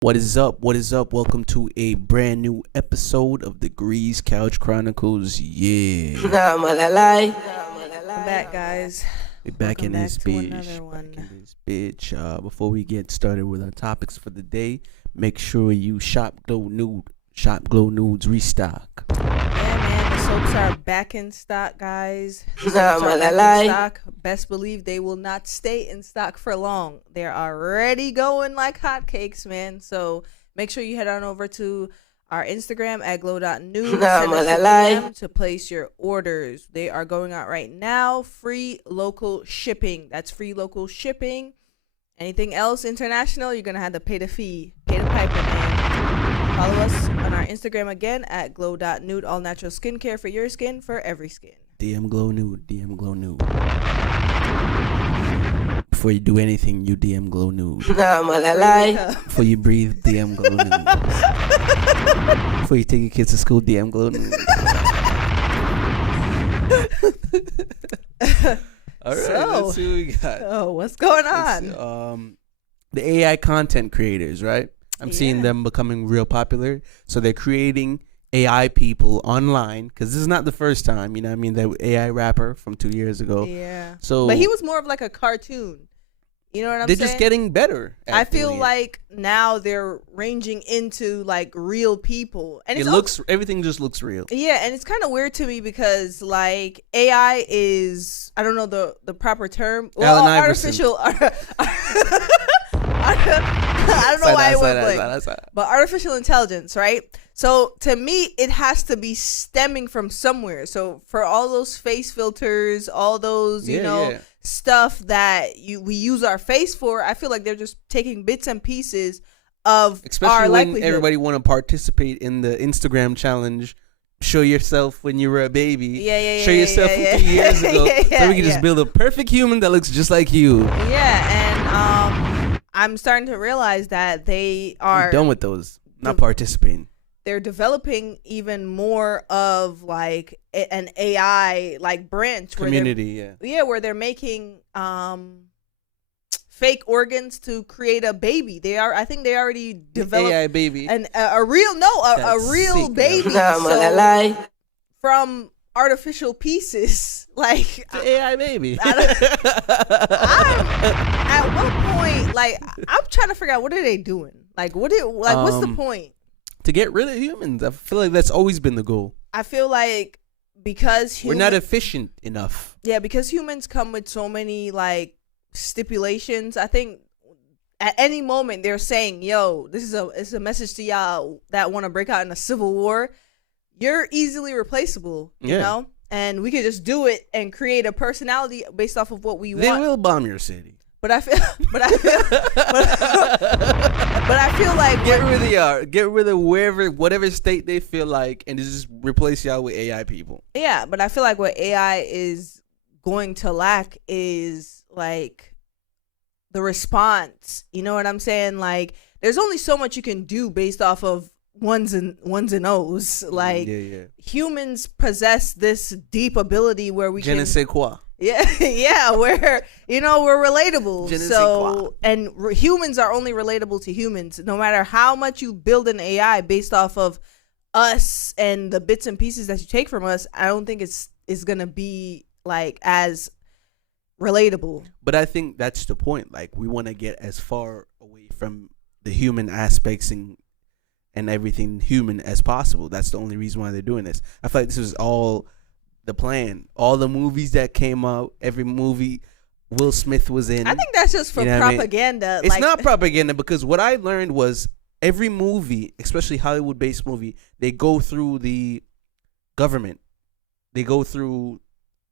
What is up? What is up? Welcome to a brand new episode of the Grease Couch Chronicles. Yeah. Welcome back, guys. We're back in this bitch. Another one. Back in this bitch. Before we get started with our topics for the day, make sure you shop Glow Nude. Shop Glow Nudes restock. Yeah, man. The soaps are back in stock, guys. The soaps are back in stock. Best believe they will not stay in stock for long. They're already going like hotcakes, man. So make sure you head on over to our Instagram at glow.nude to place your orders. They are going out right now. Free local shipping. That's free local shipping. Anything else international, you're going to have to pay the fee. Pay the piper, man. Follow us on our Instagram again at glow.nude. All natural skincare for your skin, for every skin. DM Glow Nude. DM Glow Nude. Before you do anything, you DM Glow Nude. Before you breathe, DM Glow Nude. Before you take your kids to school, DM Glow Nude. All right, let's see what we got. Oh, what's going on? The AI content creators, right? I'm seeing them becoming real popular. So they're creating AI people online, because this is not the first time, you know what I mean? The AI rapper from 2 years ago. Yeah. So, but he was more of like a cartoon. You know what I'm saying? They're just getting better. I feel like now they're ranging into like real people. And everything just looks real. Yeah, and it's kind of weird to me because like AI is, I don't know the proper term. Well, artificial. I don't know why it went blank. But artificial intelligence, right? So to me, it has to be stemming from somewhere. So for all those face filters, all those, stuff that we use our face for, I feel like they're just taking bits and pieces of especially our when likelihood. Everybody want to participate in the Instagram challenge. Show yourself when you were a baby. Show yourself from 3 years ago. So we can just build a perfect human that looks just like you. Yeah, and I'm starting to realize that I'm done with those. Not participating. They're developing even more of like an AI like branch community, where they're making fake organs to create a baby. I think they already developed AI baby and a real sick, baby from artificial pieces, like it's an AI baby. At what point, like, I'm trying to figure out what are they doing? Like, what's the point? To get rid of humans. I feel like that's always been the goal. I feel like because we're not efficient enough. Yeah, because humans come with so many like stipulations. I think at any moment they're saying, "Yo, it's a message to y'all that want to break out in a civil war. You're easily replaceable, you know, and we could just do it and create a personality based off of what we want." They will bomb your city. But I feel like get rid of whatever state they feel like, and just replace y'all with AI people. Yeah, but I feel like what AI is going to lack is like the response. You know what I'm saying? Like, there's only so much you can do based off of ones and O's. Like, humans possess this deep ability where we can. Sais Quoi. Yeah, where we're relatable. So, and humans are only relatable to humans. No matter how much you build an AI based off of us and the bits and pieces that you take from us, I don't think it's gonna be like as relatable. But I think that's the point. Like, we want to get as far away from the human aspects and everything human as possible. That's the only reason why they're doing this. I feel like this was all the plan. All the movies that came out, every movie Will Smith was in. I think that's just for propaganda. I mean? It's not propaganda, because what I learned was every movie, especially Hollywood-based movie, they go through the government. They go through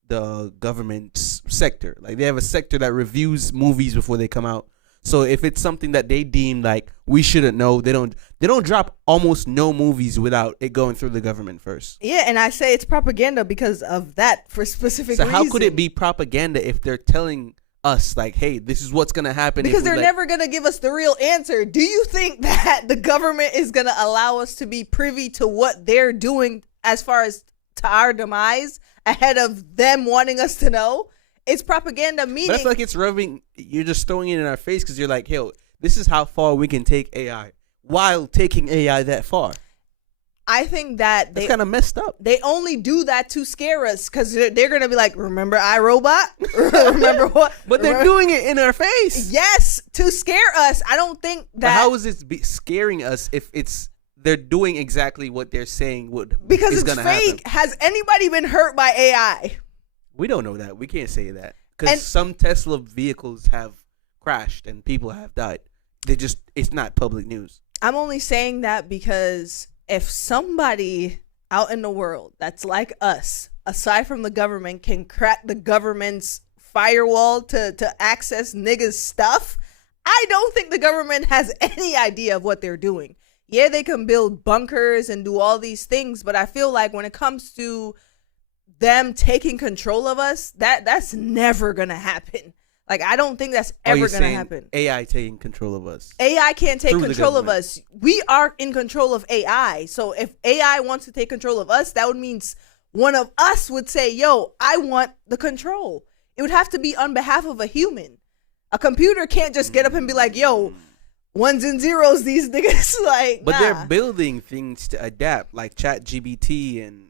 the government sector. Like, they have a sector that reviews movies before they come out. So if it's something that they deem like we shouldn't know, they don't drop almost no movies without it going through the government first. Yeah, and I say it's propaganda because of that, for specific reasons. So how could it be propaganda if they're telling us like, hey, this is what's going to happen? Because they're never going to give us the real answer. Do you think that the government is going to allow us to be privy to what they're doing as far as to our demise ahead of them wanting us to know? It's propaganda, meaning. But I feel like it's rubbing. You're just throwing it in our face because you're like, "Yo, this is how far we can take AI. while taking AI that far. I think that It's kind of messed up. They only do that to scare us because they're going to be like, remember iRobot? Remember what? But they're doing it in our face. Yes, to scare us. I don't think that. But how is it scaring us if they're doing exactly what they're saying because is it's gonna fake. happen? Has anybody been hurt by AI? We don't know that. We can't say that because some Tesla vehicles have crashed and people have died. It's not public news. I'm only saying that because if somebody out in the world that's like us, aside from the government, can crack the government's firewall to access niggas' stuff, I don't think the government has any idea of what they're doing. Yeah, they can build bunkers and do all these things, but I feel like when it comes to them taking control of us, that's never gonna happen. Like, I don't think that's ever gonna happen. AI taking control of us. AI can't take control of us. We are in control of AI. So if AI wants to take control of us, that would mean one of us would say, yo, I want the control. It would have to be on behalf of a human. A computer can't just get up and be like, yo, ones and zeros, these niggas. Like, but they're building things to adapt, like ChatGPT and,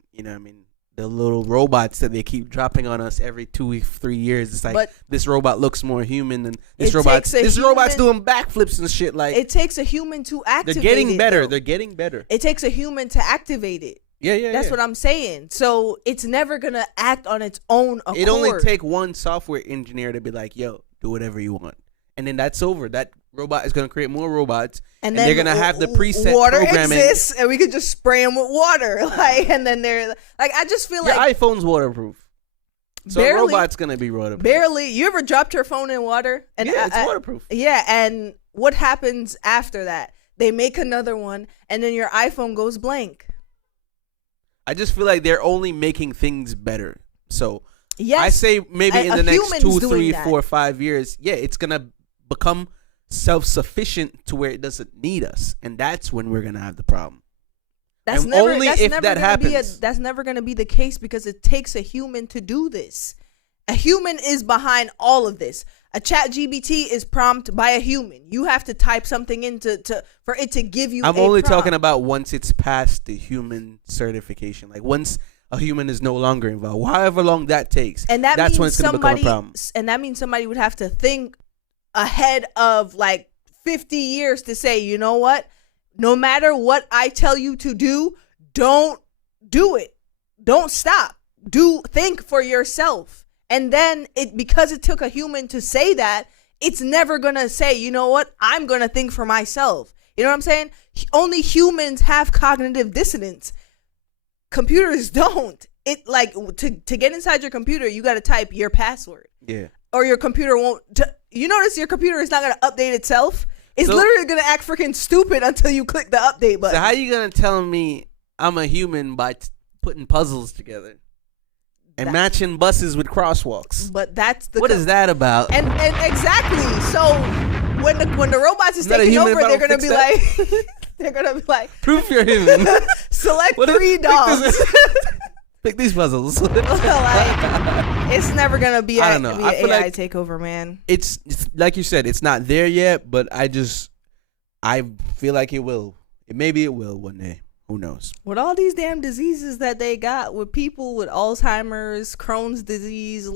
the little robots that they keep dropping on us every 2-3 years. It's like, this robot looks more human than this robot's doing backflips and shit. Like, it takes a human to activate it. They're getting better. They're getting better. It takes a human to activate it. Yeah. That's what I'm saying. So it's never going to act on its own accord. It only take one software engineer to be like, yo, do whatever you want. And then that's over. That robot is going to create more robots. And they're going to have the preset water programming. Exists, and we could just spray them with water. Like, and then they're like, I just feel your like iPhone's waterproof. So a robot's going to be waterproof. Barely. You ever dropped your phone in water? And yeah, it's waterproof. Yeah. And what happens after that? They make another one, and then your iPhone goes blank. I just feel like they're only making things better. So yes, I say maybe in the next 2, 3, 4, 5 years, it's going to become self-sufficient to where it doesn't need us, and that's when we're gonna have the problem. That's never gonna be the case because it takes a human to do this. A human is behind all of this. A ChatGPT is prompted by a human. You have to type something into for it to give you. I'm only talking about once it's past the human certification, like once a human is no longer involved, however long that takes, and that's when it's gonna become a problem. And that means somebody would have to think ahead of like 50 years to say, you know what? No matter what I tell you to do, don't do it. Don't stop. Think for yourself. And then because it took a human to say that, it's never going to say, you know what? I'm going to think for myself. You know what I'm saying? Only humans have cognitive dissonance. Computers don't. It like to get inside your computer, you got to type your password. Yeah. Or your computer won't. You notice your computer is not going to update itself. It's literally going to act freaking stupid until you click the update button. So how you going to tell me I'm a human by putting puzzles together and matching buses with crosswalks? But that's what is that about? And exactly. So when the robots is taking over, they're going to be like, they're going to be like, proof you're human. Select 3 dogs. Pick these puzzles. Like, it's never gonna be I don't know. I feel AI like takeover, man. It's like you said, it's not there yet, but I feel like it will. Maybe it will one day. Who knows? With all these damn diseases that they got, with people with Alzheimer's, Crohn's disease,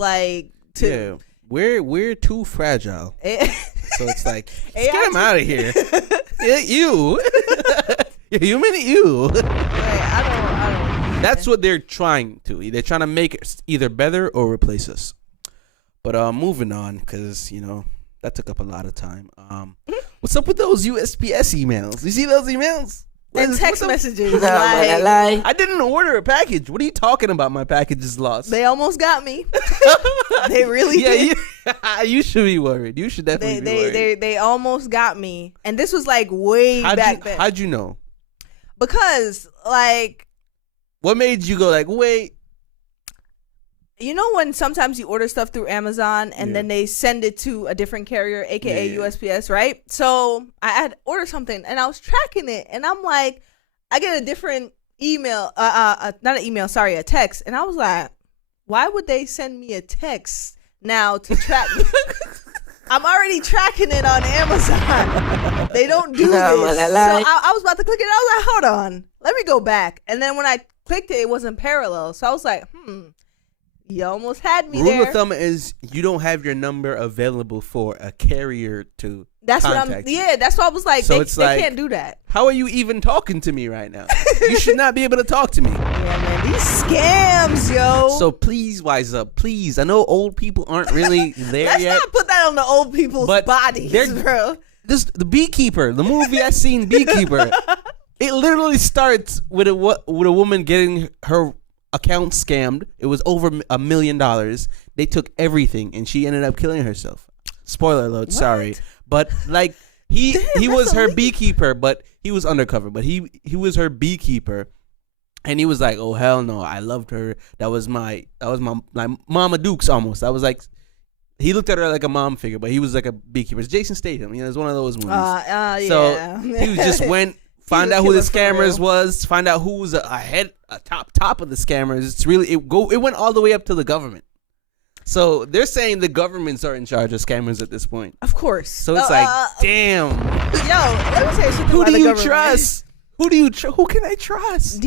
we're too fragile. So it's like, let's get them out of here. You, you're human. You. I don't. That's what they're trying to. They're trying to make it either better or replace us. But moving on, because, that took up a lot of time. What's up with those USPS emails? You see those emails? And text messages. I didn't order a package. What are you talking about? My package is lost. They almost got me. They really did. You should be worried. You should definitely be worried. They almost got me. And this was like way back then. How'd you know? Because what made you go like, wait? You know when sometimes you order stuff through Amazon and then they send it to a different carrier, aka USPS, right? So I had ordered something and I was tracking it, and I'm like, I get a different email, not an email, sorry, a text, and I was like, why would they send me a text now to track me? I'm already tracking it on Amazon. They don't do this. So I was about to click it. I was like, hold on. Let me go back. And then when I clicked it, it wasn't parallel. So I was like, you almost had me there. Rule of thumb is you don't have your number available for a carrier to That's contact what I'm. you. Yeah, that's why I was like, So they can't do that. How are you even talking to me right now? You should not be able to talk to me. Yeah, man, these scams, yo. So please wise up, please. I know old people aren't really there Let's yet. not put that on the old people's bodies, bro. Just the Beekeeper, the movie I seen, Beekeeper. It literally starts with a woman getting her account scammed. It was over $1 million. They took everything, and she ended up killing herself. Spoiler alert. Sorry, but like he was her beekeeper, but he was undercover. But he was her beekeeper, and he was like, "Oh hell no, I loved her. That was my like Mama Dukes almost. I was like." He looked at her like a mom figure, but he was like a beekeeper. It's Jason Statham. You know, it's one of those movies. Yeah. So he just went, find out who the scammers was, find out who was a top of the scammers. It's really it went all the way up to the government. So they're saying the governments are in charge of scammers at this point. Of course. So it's like, damn. Yo, let me say something. Who do you trust? Who can I trust?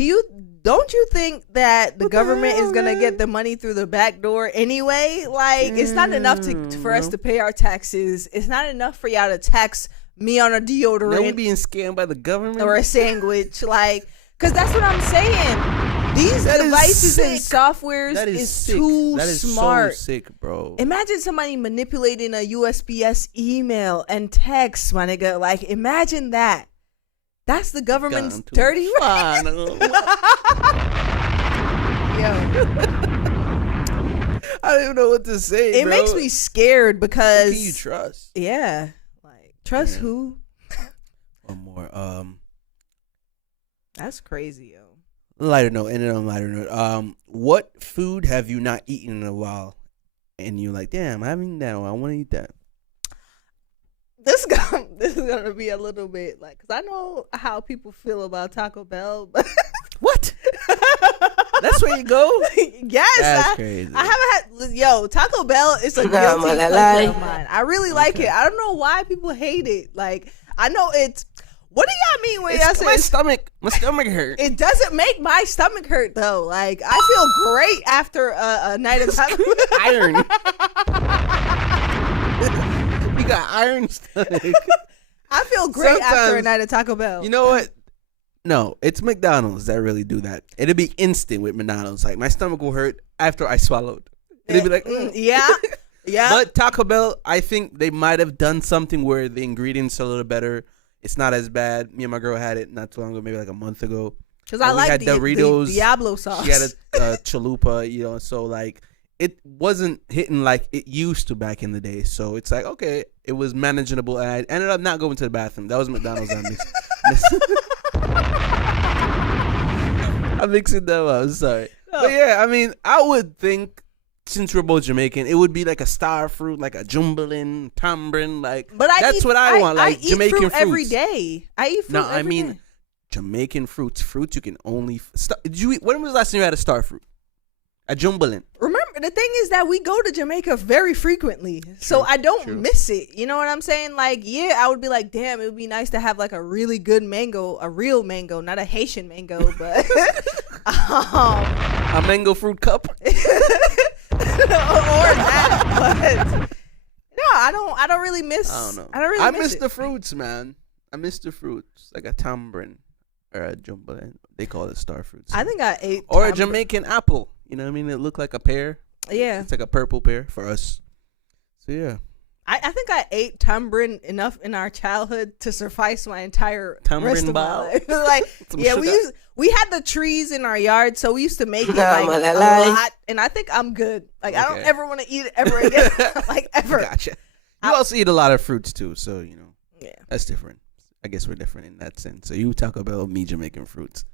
Don't you think that the government is gonna get the money through the back door anyway? Like, it's not enough for us to pay our taxes. It's not enough for y'all to tax me on a deodorant. Now we being scammed by the government or a sandwich, like, because that's what I'm saying. These devices and softwares is too smart. So sick, bro. Imagine somebody manipulating a USPS email and text, my nigga. Like, imagine that. That's the government's dirty fun. Yo. I don't even know what to say. It makes me scared because. Who can you trust? Yeah. Like, trust who? One more. That's crazy, yo. Lighter note, and then on lighter note. What food have you not eaten in a while? And you're like, damn, I haven't eaten that in a while. I want to eat that. This is gonna be a little bit like, cause I know how people feel about Taco Bell. But what? That's where you go? Yes, that's crazy. I haven't had. Taco Bell is a guilty pleasure of mine. I really like it. I don't know why people hate it. Like, I know it's. What do y'all mean when y'all say my stomach hurt? It doesn't make my stomach hurt though. Like, I feel great after a night of Taco Bell. Iron. You got iron stomach. I feel great after a night of Taco Bell. You know what? No, it's McDonald's that really do that. It'll be instant with McDonald's. Like, my stomach will hurt after I swallowed. It'll be like, yeah. But Taco Bell, I think they might have done something where the ingredients are a little better. It's not as bad. Me and my girl had it not too long ago, maybe like a month ago. Because I like the Doritos, the Diablo sauce. She had a chalupa, you know, so like it wasn't hitting like it used to back in the day. So it's like, okay, it was manageable. And I ended up not going to the bathroom. That was McDonald's. I'm mixing them up. I'm sorry. No. But yeah, I mean, I would think, since we're both Jamaican, it would be like a star fruit, like a jumbalin, tambrin, like. But that's what I want, like Jamaican fruit every day. I eat fruit. No, I mean Jamaican fruits. Fruits you can only. Did you eat? When was the last time you had a star fruit? A jumbalin. Remember, the thing is that we go to Jamaica very frequently, so I don't miss it. You know what I'm saying? Like, yeah, I would be like, damn, it would be nice to have like a really good mango, a real mango, not a Haitian mango, but a mango fruit cup. Or that, but no, I don't really miss. I don't know. I miss the fruits, man. I miss the fruits, like a tambrin or a jumbalin. They call it star fruits. I think I ate or a Jamaican apple. You know what I mean? It looked like a pear. Yeah, it's like a purple pear for us. So yeah, I think I ate tambrin enough in our childhood to suffice my entire rest of my life. Like, yeah, we had the trees in our yard, so we used to make it like a lot, and I think I'm good. Like, I don't ever want to eat it ever again. Like, ever. Gotcha. You also eat a lot of fruits too, so you know. Yeah, that's different. I guess we're different in that sense. So you Taco Bell, me Jamaican fruits.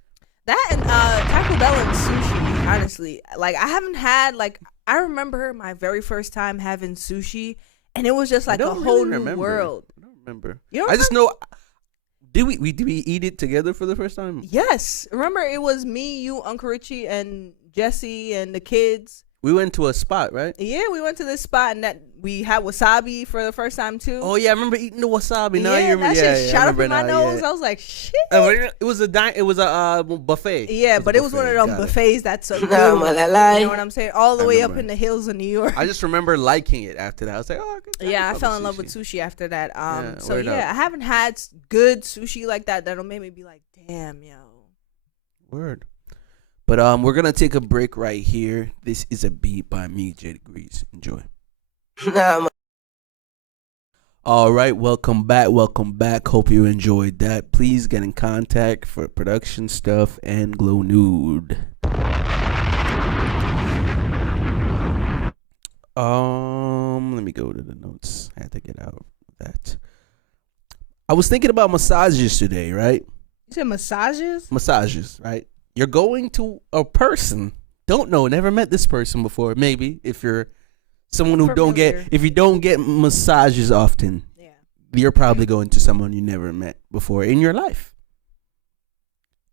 That and Taco Bell and sushi, honestly. Like, I haven't had, like, I remember my very first time having sushi, and it was just like a whole new world. I don't remember. I just know, did we eat it together for the first time? Yes. Remember, it was me, you, Uncle Richie, and Jesse, and the kids. We went to a spot, right? Yeah, we went to this spot and that we had wasabi for the first time too. Oh yeah, I remember eating the wasabi. Now Yeah, you remember? that shit shot up I in my remember now, nose. I was like, shit. It was a buffet. Yeah, but it was one of them Got it. buffets that's so good. You know what I'm saying? All the way up remember. in the hills of New York. I just remember liking it after that. I was like, oh, good. Yeah, I fell in love with sushi after that. So word yeah, up. I haven't had good sushi like that that'll make me be like, damn, yo. Word. But we're gonna take a break right here. This is a beat by me, J Degrees. Enjoy. All right, welcome back. Hope you enjoyed that. Please get in contact for production stuff and Glow Nude. Let me go to the notes. I had to get out of that. I was thinking about massages today, right? You said massages? Massages, right? You're going to a person, don't know, never met this person before. Maybe if you're someone who if you don't get massages often, you're probably going to someone you never met before in your life.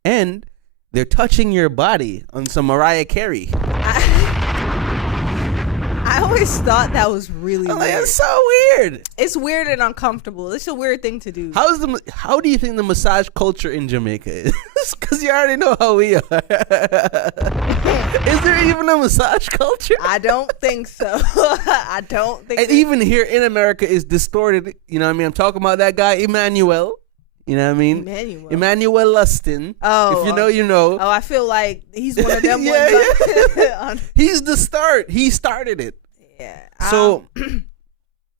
And they're touching your body on some Mariah Carey. I always thought that was really weird. That's so weird. It's weird and uncomfortable. It's a weird thing to do. How do you think the massage culture in Jamaica is? Because you already know how we are. Is there even a massage culture? I don't think so. I don't think. And even here in America is distorted. You know what I mean? I'm talking about that guy Emmanuel. You know what I mean? Emmanuel Lustin. Oh, if you know, you know. Oh, I feel like he's one of them ones. He's the start. He started it. Yeah. So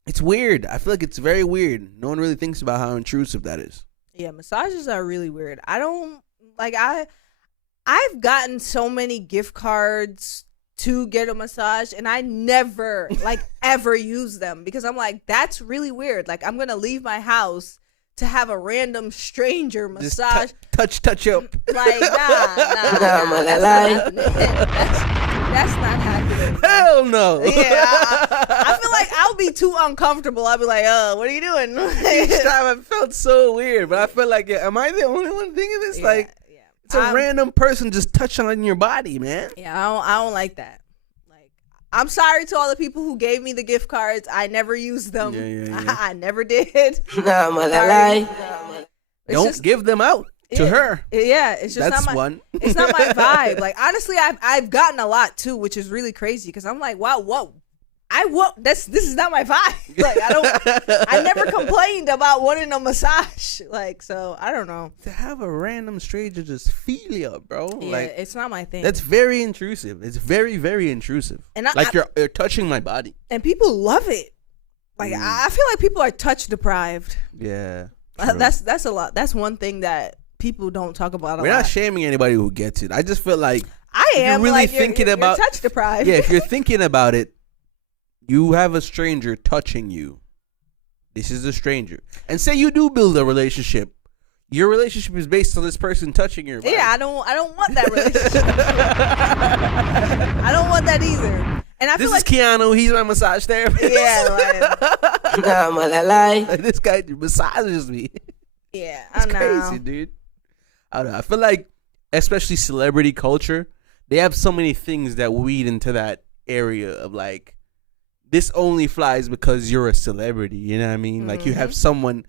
it's weird. I feel like it's very weird. No one really thinks about how intrusive that is. Yeah, massages are really weird. I don't like. I've gotten so many gift cards to get a massage, and I never ever use them because I'm like, that's really weird. Like, I'm gonna leave my house to have a random stranger massage. Just touch up. Like, nah. That's not happening. Hell no. Yeah, I feel like I'll be too uncomfortable. I'll be like, what are you doing? Each time I felt so weird, but I feel like, am I the only one thinking this? It's a random person just touching on your body, man. Yeah, I don't like that. I'm sorry to all the people who gave me the gift cards. I never used them. Yeah. I never did. Don't give them out to her. Yeah, it's just that's not my, one. It's not my vibe. Like, honestly, I've gotten a lot too, which is really crazy because I'm like, wow, whoa. This is not my vibe. Like, I never complained about wanting a massage. Like, so I don't know. To have a random stranger just feel you, bro. Yeah, like, it's not my thing. That's very intrusive. It's very, very intrusive. And you're touching my body. And people love it. Like, I feel like people are touch deprived. Yeah. That's a lot. That's one thing that people don't talk about a lot. We're not shaming anybody who gets it. I just feel like I am really like thinking you're about touch deprived. Yeah, if you're thinking about it, you have a stranger touching you. This is a stranger. And say you do build a relationship. Your relationship is based on this person touching your body. Yeah, I don't want that relationship. I don't want that either. And I feel like this is Keanu. He's my massage therapist. Yeah, like this guy massages me. Yeah, it's crazy, dude. I don't know. I feel like, especially celebrity culture, they have so many things that weed into that area of like, this only flies because you're a celebrity. You know what I mean? Mm-hmm. Like, you have someone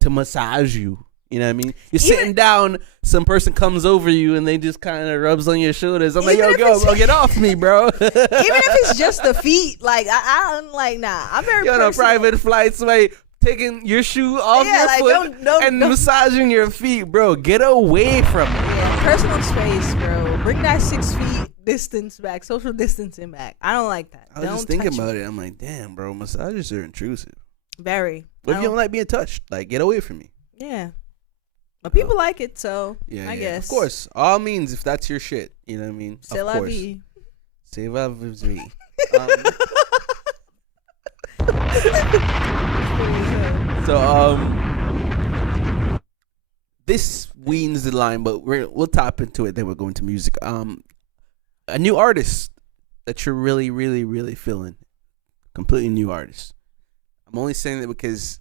to massage you. You know what I I mean? You're sitting down, some person comes over you and they just kind of rubs on your shoulders. I'm like, yo, get off me, bro. Even if it's just the feet, like, I'm like, nah. I'm very personal. On private flights, like, taking your shoe off your foot and massaging your feet, bro. Get away from me. Yeah, personal space, bro. Bring that 6 feet distance back, social distancing back. I don't like that. I was just thinking about it. I'm like, damn, bro, massages are intrusive. Very. What if you don't like being touched? Like, get away from me. Yeah. But people like it, so I guess. Of course. All means if that's your shit. You know what I mean? C'est la vie. C'est la vie. This weans the line, but we'll tap into it. Then we're going to music. A new artist that you're really, really, really feeling. Completely new artist. I'm only saying that because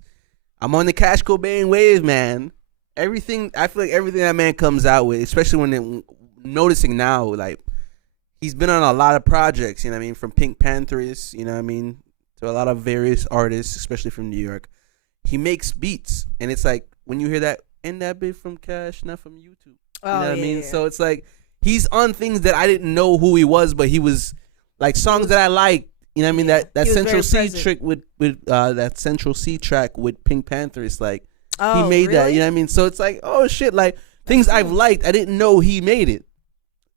I'm on the Cash Cobain wave, man. I feel like everything that man comes out with, especially when noticing now, like, he's been on a lot of projects, you know what I mean, from Pink Panthers, you know what I mean, to a lot of various artists, especially from New York. He makes beats, and it's like when you hear that, and that bit from Cash, not from YouTube. You know what I mean? So it's like he's on things that I didn't know who he was, but he was like songs that I liked. You know what I mean? That Central C trick with that Central C track with Pink Panthers, like he made that. You know what I mean? So it's like, oh shit, like things I've liked, I didn't know he made it.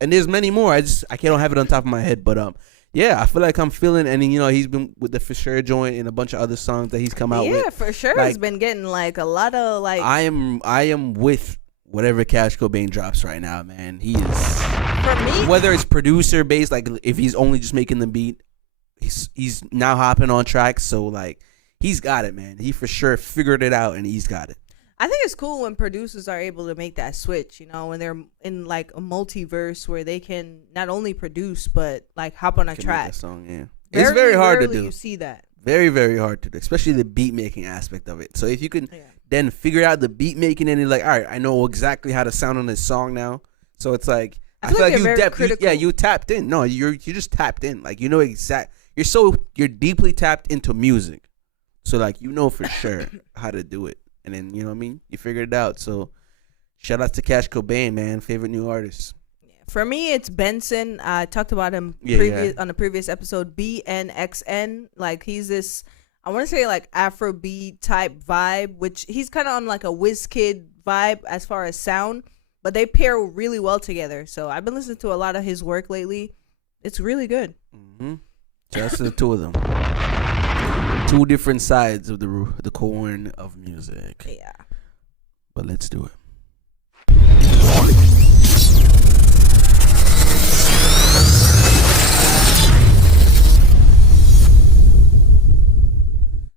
And there's many more. I can't have it on top of my head, but yeah, I feel like I'm feeling, and you know, he's been with the For Sure joint and a bunch of other songs that he's come out with. Yeah, For Sure has been getting like a lot of like. I am with whatever Cash Cobain drops right now, man. He is, for me, whether it's producer based, like if he's only just making the beat, he's now hopping on tracks, so like he's got it, man. He for sure figured it out, and he's got it. I think it's cool when producers are able to make that switch, you know, when they're in like a multiverse where they can not only produce but like hop on a track. Song, yeah. It's very hard to do. You see that. Very, very hard to do, especially the beat making aspect of it. So if you can then figure out the beat making, and you're like, all right, I know exactly how to sound on this song now. So it's like I feel like you tapped in. No, you just tapped in. Like you know you're deeply tapped into music. So like you know for sure how to do it. And then, you know what I mean? You figured it out. So, shout out to Cash Cobain, man. Favorite new artist. For me, it's Benson. I talked about him on the previous episode. BNXN. Like, he's this, I want to say, like, Afrobeat type vibe, which he's kind of on, like, a WizKid vibe as far as sound. But they pair really well together. So, I've been listening to a lot of his work lately. It's really good. Mm-hmm. Just the two of them. Two different sides of the coin of music. Yeah. But let's do it.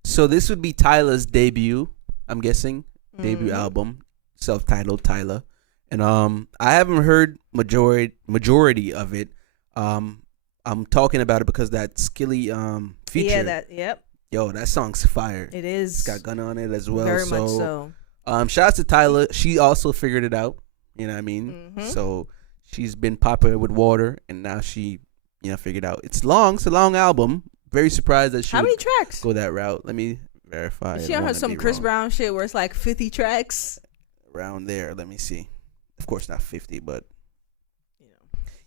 So this would be Tyla's debut, I'm guessing. Debut album. Self-titled Tyla. And I haven't heard majority of it. I'm talking about it because that Skilly feature. Yeah, Yo, that song's fire. It is. It's got Gunna on it as well. Very much so. Shout out to Tyla. She also figured it out. You know what I mean? Mm-hmm. So she's been popular with Water, and now she, figured out. It's long. It's a long album. Very surprised that she How many tracks? Go that route. Let me verify. Is she on some Chris Brown shit where it's like 50 tracks? Around there. Let me see. Of course not 50, but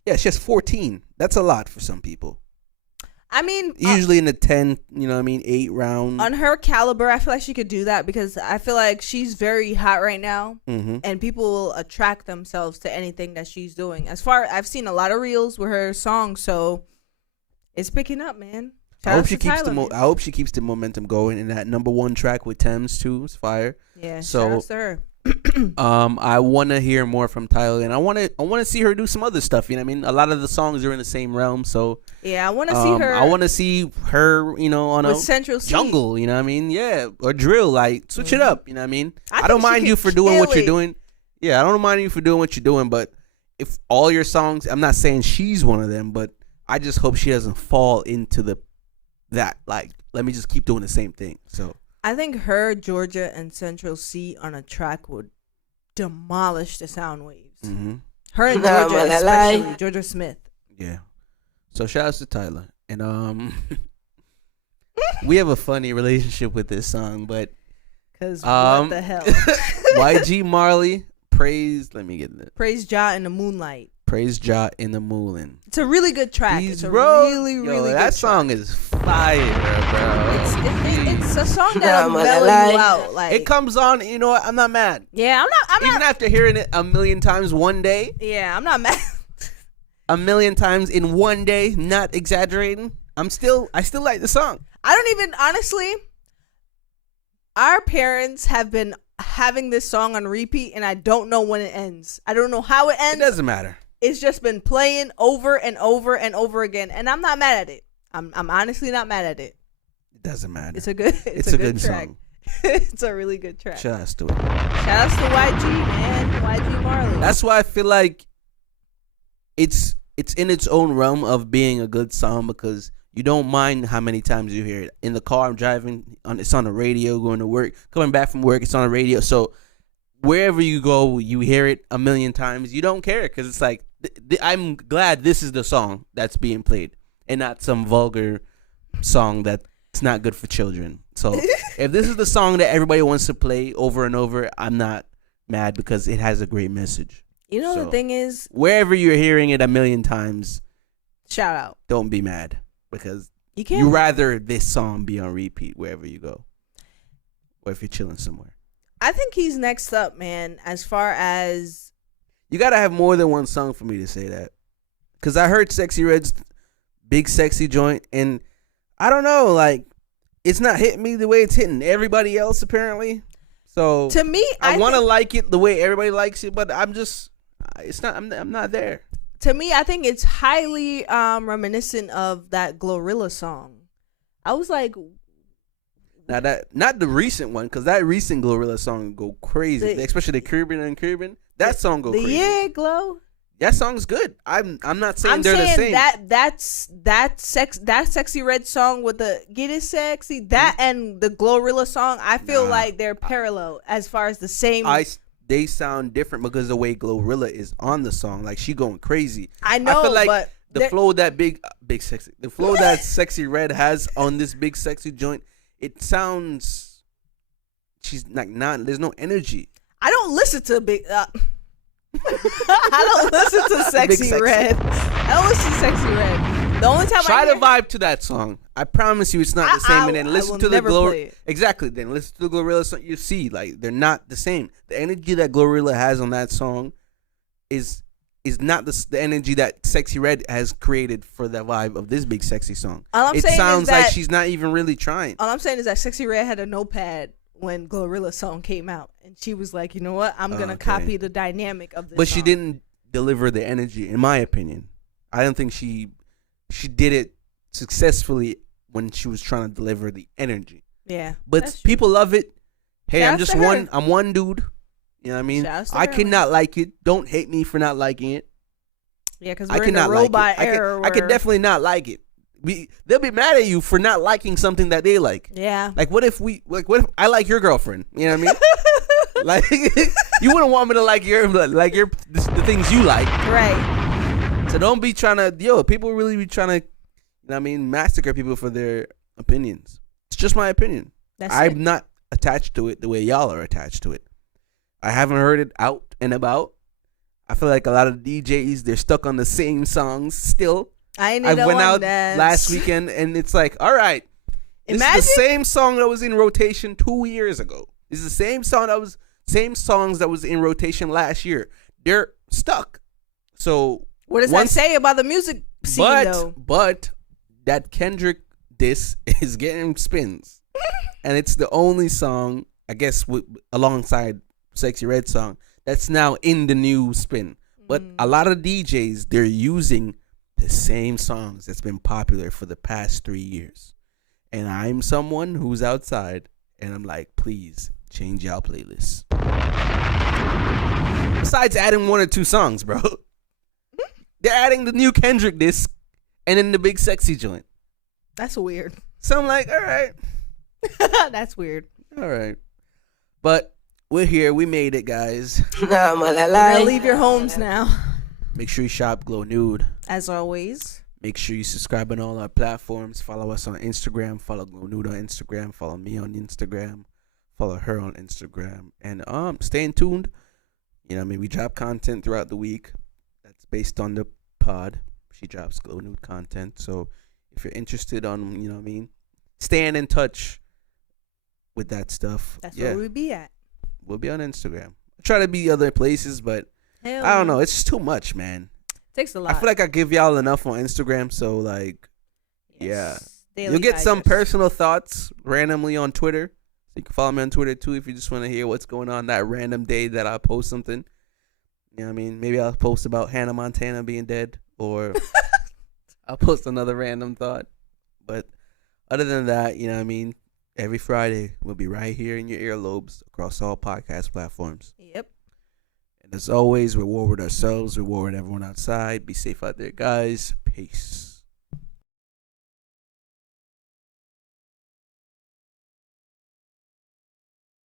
yeah, she has 14. That's a lot for some people. I mean, usually in the 10, 8 round. On her caliber, I feel like she could do that because I feel like she's very hot right now, and people will attract themselves to anything that she's doing. I've seen a lot of reels with her songs, so it's picking up, man. I hope she keeps the momentum going, and that number 1 track with Thames too is fire. Yeah, shout out to her. I want to hear more from Tyla, and I want to see her do some other stuff. You know what I mean? A lot of the songs are in the same realm, so yeah, I want to see her. I want to see her, on a Central jungle. You know what I mean? Yeah, or drill. Like switch it up. You know what I mean? I don't mind you for doing what you're doing. Yeah, I don't mind you for doing what you're doing, but if all your songs, I'm not saying she's one of them, but I just hope she doesn't fall into that. Like, let me just keep doing the same thing. So. I think her, Georgia, and Central C on a track would demolish the sound waves. Mm-hmm. Her and Georgia, especially Georgia Smith. Yeah. So shout out to Tyla, and we have a funny relationship with this song, but because what the hell? YG Marley praise. Let me get it. Praise Jah in the Moonlight. Praise Jah in the Moonlight. It's a really good track. It's a really good track. That song is fire, bro. It's a song that'll mellow you out. Like, it comes on, you know what? I'm not mad. Yeah, I'm not. Even after hearing it a million times one day. Yeah, I'm not mad. A million times in one day, not exaggerating. I still like the song. I don't even, honestly, our parents have been having this song on repeat, and I don't know when it ends. I don't know how it ends. It doesn't matter. It's just been playing over and over and over again, and I'm not mad at it. I'm honestly not mad at it. It doesn't matter. It's a good track. Song. It's a really good track. Shout out to it. Shout out to YG, man. YG Marley. That's why I feel like it's in its own realm of being a good song because you don't mind how many times you hear it. In the car, I'm driving, it's on the radio, going to work, coming back from work, it's on the radio. So wherever you go, you hear it a million times. You don't care because it's like, I'm glad this is the song that's being played and not some vulgar song that's not good for children. So if this is the song that everybody wants to play over and over, I'm not mad because it has a great message. You know, the thing is, wherever you're hearing it a million times, shout out. Don't be mad because you rather this song be on repeat wherever you go, or if you're chilling somewhere. I think he's next up, man. As far as you gotta have more than one song for me to say that, because I heard Sexy Red's Big Sexy Joint, and I don't know, like it's not hitting me the way it's hitting everybody else apparently. So to me, I want to like it the way everybody likes it, but I'm not there. To me, I think it's highly reminiscent of that Glorilla song. I was like, now that not the recent one, because that recent Glorilla song go crazy, especially the Curbin. That song go crazy. Yeah, Glow. That song's good. I'm not saying I'm they're saying the same. that Sexy Red song with the Get It Sexy, that and the Glorilla song, I feel like they're parallel as far as the same. They sound different because the way Glorilla is on the song, like she going crazy. I know, I feel like but the flow that the flow that Sexy Red has on this Big Sexy Joint, it sounds, she's like not. There's no energy. I don't listen to Big. I don't listen to Sexy Red. I don't listen to Sexy Red. The only time try to vibe to that song. I promise you, it's not the same. And then listen to the Glorilla. Exactly. Then listen to the Glorilla song. You see, like they're not the same. The energy that Glorilla has on that song is not the energy that Sexy Red has created for the vibe of this Big Sexy song. It sounds like she's not even really trying. All I'm saying is that Sexy Red had a notepad when Glorilla's song came out, and she was like, you know what, I'm gonna copy the dynamic of this but song. She didn't deliver the energy, in my opinion. I don't think she did it successfully when she was trying to deliver the energy. Yeah, but people love it. Hey, I'm one dude, you know what I mean? I cannot like it. Don't hate me for not liking it. Yeah, because we're in the robot era. I could definitely not like it. They'll be mad at you for not liking something that they like. Yeah. Like what if I like your girlfriend? You know what I mean? Like you wouldn't want me to like the things you like. Right. So don't be trying to people really be trying to, you know what I mean, massacre people for their opinions. It's just my opinion. I'm not attached to it the way y'all are attached to it. I haven't heard it out and about. I feel like a lot of DJs, they're stuck on the same songs still. I went out last weekend and it's like, all right, this is the same song that was in rotation 2 years ago. This is the same songs that was in rotation last year. They're stuck. So what does that say about the music scene though? But that Kendrick diss is getting spins. And it's the only song, I guess, alongside Sexy Red song, that's now in the new spin. But a lot of DJs, they're using the same songs that's been popular for the past 3 years. And I'm someone who's outside and I'm like, please change y'all playlists. Besides adding 1 or 2 songs, bro. They're adding the new Kendrick disc and then the Big Sexy Joint. That's weird. So I'm like, all right. That's weird. All right. But we're here. We made it, guys. We're gonna leave your homes now. Make sure you shop Glow Nude. As always. Make sure you subscribe on all our platforms. Follow us on Instagram. Follow Glow Nude on Instagram. Follow me on Instagram. Follow her on Instagram. And stay tuned. You know what I mean? We drop content throughout the week. That's based on the pod. She drops Glow Nude content. So if you're interested on, you know what I mean, staying in touch with that stuff. That's where we'll be at. We'll be on Instagram. I try to be other places, but I don't know. It's just too much, man. Takes a lot. I feel like I give y'all enough on Instagram, so like, yeah. You'll get some personal thoughts randomly on Twitter. So you can follow me on Twitter too if you just want to hear what's going on that random day that I post something. You know what I mean? Maybe I'll post about Hannah Montana being dead, or I'll post another random thought. But other than that, you know what I mean? Every Friday, we'll be right here in your earlobes across all podcast platforms. Yep. And as always, reward ourselves, reward everyone outside. Be safe out there, guys. Peace.